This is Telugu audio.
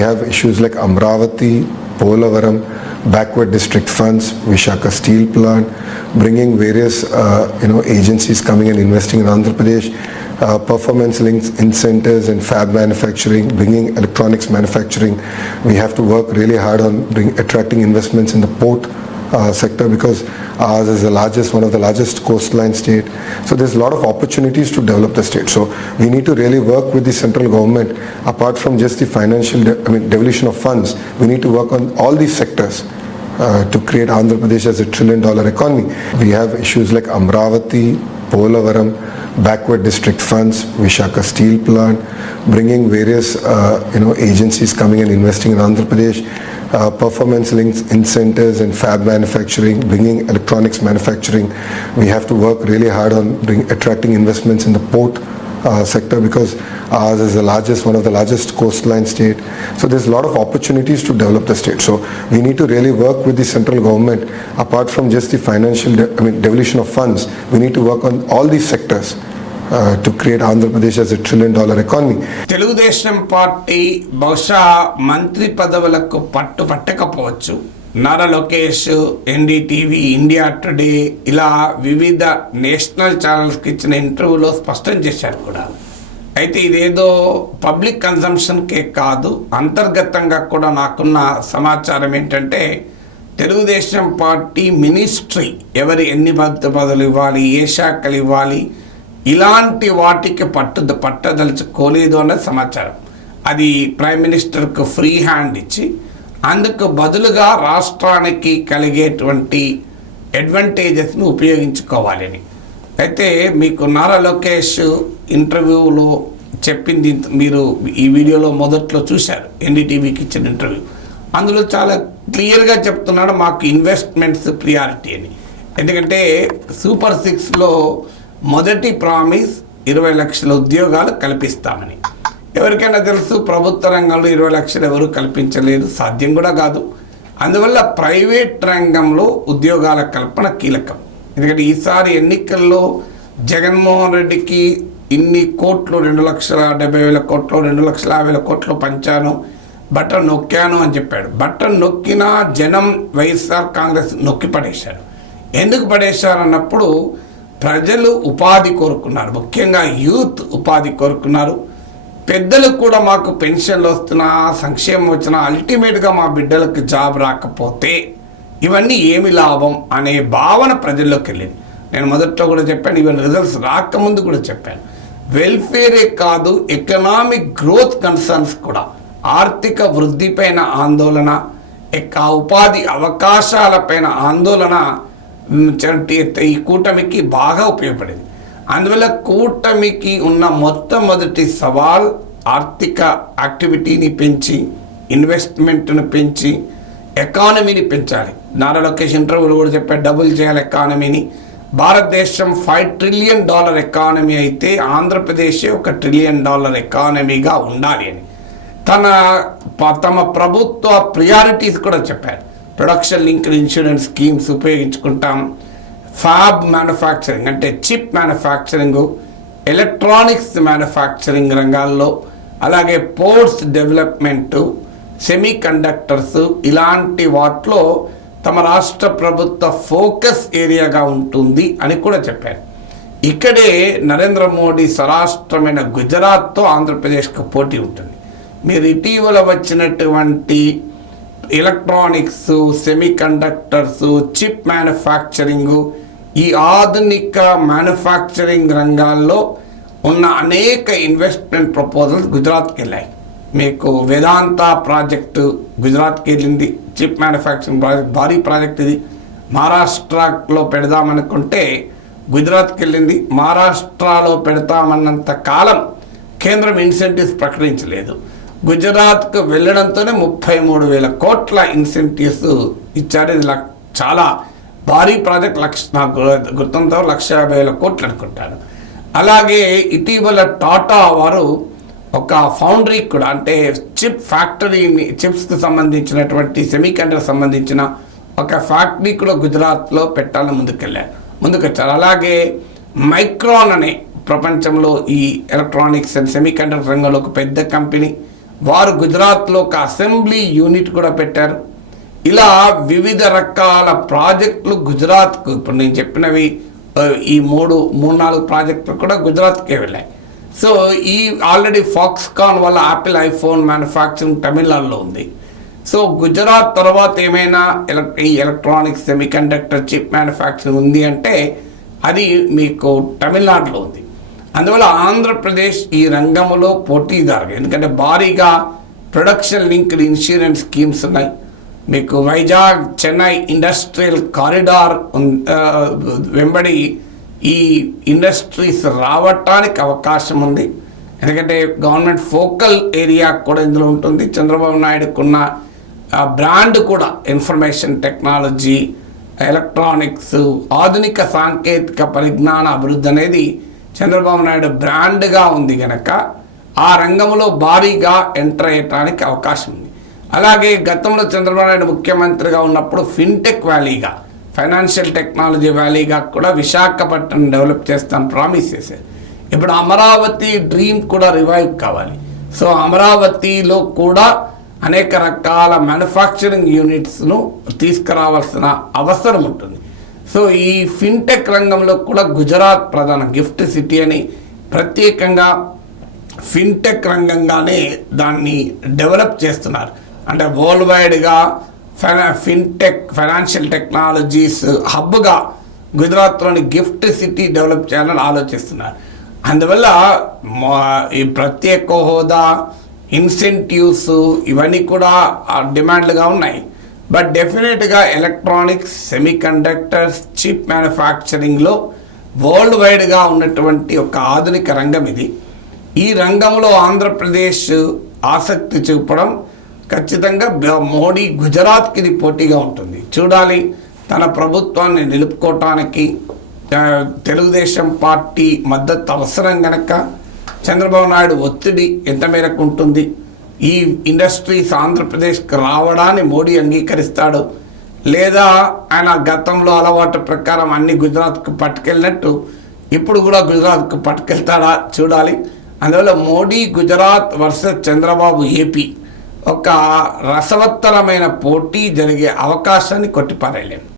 have issues like Amravati, Polavaram, backward district funds, Vishaka steel plant, bringing various agencies coming and investing in Andhra Pradesh, performance linked incentives in fab manufacturing, bringing electronics manufacturing. We have to work really hard on attracting investments in the port sector, because ours is one of the largest coastline state. So there's a lot of opportunities to develop the state. So we need to really work with the central government. Apart from just the financial devolution of funds, we need to work on all these sectors to create Andhra Pradesh as $1 trillion economy. We have issues like Amravati, Polavaram, backward district funds, Vishaka steel plant, bringing various agencies coming and investing in Andhra Pradesh, performance linked incentives in fab manufacturing, bringing electronics manufacturing. We have to work really hard on attracting investments in the port sector, because ours is one of the largest coastline state. So there's a lot of opportunities to develop the state. So we need to really work with the central government. Apart from just the financial devolution of funds, we need to work on all these sectors to create Andhra Pradesh as $1 trillion economy. Telugu Desam party బహుశా మంత్రి పదవులకు పట్టకపోవచ్చు. Nara Lokesh NDTV, India today ఇలా వివిధ నేషనల్ ఛానల్స్కి ఇచ్చిన ఇంటర్వ్యూలో స్పష్టం చేశారు కూడా. అయితే ఇదేదో పబ్లిక్ కన్సంప్షన్కే కాదు, అంతర్గతంగా కూడా నాకున్న సమాచారం ఏంటంటే, తెలుగుదేశం పార్టీ మినిస్ట్రీ ఎవరు ఎన్ని పదవులు ఇవ్వాలి, ఏ శాఖలు ఇవ్వాలి, ఇలాంటి వాటికి పట్టదలుచుకోలేదు అన్నది సమాచారం. అది ప్రైమ్ మినిస్టర్కు ఫ్రీ హ్యాండ్ ఇచ్చి అందుకు బదులుగా రాష్ట్రానికి కలిగేటువంటి అడ్వాంటేజెస్ను ఉపయోగించుకోవాలని. అయితే మీకు నారా లోకేష్ ఇంటర్వ్యూలో చెప్పింది మీరు ఈ వీడియోలో మొదట్లో చూశారు, ఎన్డీటీవీకి ఇచ్చిన ఇంటర్వ్యూ. అందులో చాలా క్లియర్గా చెప్తున్నాడు, మాకు ఇన్వెస్ట్మెంట్స్ ప్రియారిటీ అని. ఎందుకంటే సూపర్ 6లో మొదటి ప్రామిస్ 20 లక్షల ఉద్యోగాలు కల్పిస్తామని. ఎవరికైనా తెలుసు, ప్రభుత్వ రంగంలో 20 లక్షలు ఎవరు కల్పించలేదు, సాధ్యం కూడా కాదు. అందువల్ల ప్రైవేట్ రంగంలో ఉద్యోగాల కల్పన కీలకం. ఎందుకంటే ఈసారి ఎన్నికల్లో జగన్మోహన్ రెడ్డికి ఇన్ని కోట్లు, 2,70,000 కోట్లు, 2,50,000 కోట్లు పంచాను, బటన్ నొక్కాను అని చెప్పాడు. బటన్ నొక్కినా జనం వైఎస్ఆర్ కాంగ్రెస్ నొక్కి పడేశారు. ఎందుకు పడేశారు అన్నప్పుడు, ప్రజలు ఉపాధి కోరుకున్నారు, ముఖ్యంగా యూత్ ఉపాధి కోరుకున్నారు. పెద్దలు కూడా మాకు పెన్షన్లు వస్తున్నా, సంక్షేమం వచ్చినా, అల్టిమేట్గా మా బిడ్డలకు జాబ్ రాకపోతే ఇవన్నీ ఏమి లాభం అనే భావన ప్రజల్లోకి వెళ్ళింది. నేను మొదట్లో కూడా చెప్పాను, ఈవెన్ రిజల్ట్స్ రాకముందు కూడా చెప్పాను. వెల్ఫేరే కాదు, ఎకనామిక్ గ్రోత్ కన్సర్న్స్ కూడా, ఆర్థిక వృద్ధిపైన ఆందోళన, ఉపాధి అవకాశాలపైన ఆందోళన ఈ కూటమికి బాగా ఉపయోగపడింది. అందువల్ల కూటమికి ఉన్న మొట్టమొదటి సవాల్ ఆర్థిక యాక్టివిటీని పెంచి, ఇన్వెస్ట్మెంట్ను పెంచి, ఎకానమీని పెంచాలి. నారా లోకేష్ ఇంటర్వ్యూలో కూడా చెప్పారు, డబుల్ చేయాలి ఎకానమీని. భారతదేశం $5 ట్రిలియన్ ఎకానమీ అయితే ఆంధ్రప్రదేశ్ $1 ట్రిలియన్ ఎకానమీగా ఉండాలి అని తమ ప్రభుత్వ ప్రియారిటీస్ కూడా చెప్పారు. ప్రొడక్షన్ లింక్డ్ ఇన్సూరెన్స్ స్కీమ్స్ ఉపయోగించుకుంటాం, ఫ్యాబ్ మ్యానుఫ్యాక్చరింగ్ అంటే చిప్ మ్యానుఫ్యాక్చరింగ్, ఎలక్ట్రానిక్స్ మ్యానుఫ్యాక్చరింగ్ రంగాల్లో, అలాగే పోర్ట్స్ డెవలప్మెంటు, సెమీ కండక్టర్స్, ఇలాంటి వాటిలో తమ రాష్ట్ర ప్రభుత్వ ఫోకస్ ఏరియాగా ఉంటుంది అని కూడా చెప్పారు. ఇక్కడే నరేంద్ర మోడీ స్వరాష్ట్రమైన గుజరాత్తో ఆంధ్రప్రదేశ్కు పోటీ ఉంటుంది. మీరు ఇటీవల వచ్చినటువంటి electronics, semi conductors, chip manufacturing, ఈ ఆధునిక మ్యానుఫ్యాక్చరింగ్ రంగాల్లో ఉన్న అనేక ఇన్వెస్ట్మెంట్ ప్రపోజల్స్ గుజరాత్కి వెళ్ళాయి. మీకు వేదాంత ప్రాజెక్టు గుజరాత్కి వెళ్ళింది, చిప్ మ్యానుఫ్యాక్చరింగ్ ప్రాజెక్ట్, భారీ ప్రాజెక్ట్ ఇది. మహారాష్ట్రలో పెడదామనుకుంటే గుజరాత్కి వెళ్ళింది. మహారాష్ట్రలో పెడతామన్నంత కాలం కేంద్రం ఇన్సెంటివ్స్ ప్రకటించలేదు. గుజరాత్కు వెళ్ళడంతోనే 33,000 కోట్ల ఇన్సెంటివ్స్ ఇచ్చారు. ఇది చాలా భారీ ప్రాజెక్ట్. నాకు గుర్తంతో 1,50,000 కోట్లు అనుకుంటాను. అలాగే ఇటీవల టాటా వారు ఒక ఫౌండరీ కూడా, అంటే చిప్ ఫ్యాక్టరీని, చిప్స్కి సంబంధించినటువంటి సెమీ కండక్టర్ సంబంధించిన ఒక ఫ్యాక్టరీ కూడా గుజరాత్లో పెట్టాలని ముందుకొచ్చారు. అలాగే మైక్రాన్ అనే ప్రపంచంలో ఈ ఎలక్ట్రానిక్స్ అండ్ సెమీ కండక్టర్ రంగంలో ఒక పెద్ద కంపెనీ, వారు గుజరాత్లో ఒక అసెంబ్లీ యూనిట్ కూడా పెట్టారు. ఇలా వివిధ రకాల ప్రాజెక్టులు గుజరాత్కు, ఇప్పుడు నేను చెప్పినవి ఈ మూడు నాలుగు ప్రాజెక్టులు కూడా గుజరాత్కే వెళ్ళాయి. సో ఈ ఆల్రెడీ ఫాక్స్కాన్ వల్ల యాపిల్ ఐఫోన్ మ్యానుఫ్యాక్చరింగ్ తమిళనాడులో ఉంది. సో గుజరాత్ తర్వాత ఏమైనా ఈ ఎలక్ట్రానిక్స్ సెమీకండక్టర్ చిప్ మ్యానుఫ్యాక్చరింగ్ ఉంది అంటే అది మీకు తమిళనాడులో ఉంది. అందువల్ల ఆంధ్రప్రదేశ్ ఈ రంగంలో పోటీదారు, ఎందుకంటే భారీగా ప్రొడక్షన్ లింక్డ్ ఇన్సూరెన్స్ స్కీమ్స్ ఉన్నాయి. మీకు వైజాగ్ చెన్నై ఇండస్ట్రియల్ కారిడార్ వెంబడి ఈ ఇండస్ట్రీస్ రావటానికి అవకాశం ఉంది. ఎందుకంటే గవర్నమెంట్ ఫోకల్ ఏరియా కూడా ఇందులో ఉంటుంది. చంద్రబాబు నాయుడుకున్న బ్రాండ్ కూడా ఇన్ఫర్మేషన్ టెక్నాలజీ, ఎలక్ట్రానిక్స్, ఆధునిక సాంకేతిక పరిజ్ఞాన అభివృద్ధి అనేది చంద్రబాబు నాయుడు బ్రాండ్గా ఉంది కనుక ఆ రంగంలో భారీగా ఎంటర్ అయ్యటానికి అవకాశం ఉంది. అలాగే గతంలో చంద్రబాబు నాయుడు ముఖ్యమంత్రిగా ఉన్నప్పుడు ఫిన్టెక్ వ్యాలీగా, ఫైనాన్షియల్ టెక్నాలజీ వ్యాలీగా కూడా విశాఖపట్నం డెవలప్ చేస్తాను ప్రామిస్ చేశారు. ఇప్పుడు అమరావతి డ్రీమ్ కూడా రివైవ్ కావాలి. సో అమరావతిలో కూడా అనేక రకాల మ్యానుఫ్యాక్చరింగ్ యూనిట్స్ను తీసుకురావాల్సిన అవసరం ఉంటుంది. సో ఈ ఫిన్టెక్ రంగంలో కూడా గుజరాత్ ప్రధాన గిఫ్ట్ సిటీ అని ప్రత్యేకంగా ఫిన్టెక్ రంగంగానే దాన్ని డెవలప్ చేస్తున్నారు. అంటే వరల్డ్ వైడ్గా ఫిన్టెక్ ఫైనాన్షియల్ టెక్నాలజీస్ హబ్గా గుజరాత్లోని గిఫ్ట్ సిటీ డెవలప్ చేయాలని ఆలోచిస్తున్నారు. అందువల్ల ఈ ప్రత్యేక హోదా, ఇన్సెంటివ్స్ ఇవన్నీ కూడా డిమాండ్లుగా ఉన్నాయి. బట్ డెఫినెట్గా ఎలక్ట్రానిక్స్, సెమీకండక్టర్స్, చిప్ మ్యానుఫ్యాక్చరింగ్లో వరల్డ్ వైడ్గా ఉన్నటువంటి ఒక ఆధునిక రంగం ఇది. ఈ రంగంలో ఆంధ్రప్రదేశ్ ఆసక్తి చూపడం ఖచ్చితంగా మోడీ గుజరాత్కి ఇది పోటీగా ఉంటుంది. చూడాలి, తన ప్రభుత్వాన్ని నిలుపుకోవటానికి తెలుగుదేశం పార్టీ మద్దతు అవసరం గనక చంద్రబాబు నాయుడు ఒత్తిడి ఎంత మేరకు ఉంటుంది, ఈ ఇండస్ట్రీస్ ఆంధ్రప్రదేశ్కి రావడాన్ని మోడీ అంగీకరిస్తాడు, లేదా ఆయన గతంలో అలవాటు ప్రకారం అన్ని గుజరాత్కు పట్టుకెళ్ళినట్టు ఇప్పుడు కూడా గుజరాత్కు పట్టుకెళ్తాడా చూడాలి. అందువల్ల మోడీ గుజరాత్ వర్సెస్ చంద్రబాబు ఏపీ ఒక రసవత్తరమైన పోటీ జరిగే అవకాశాన్ని కొట్టిపారేయలేము.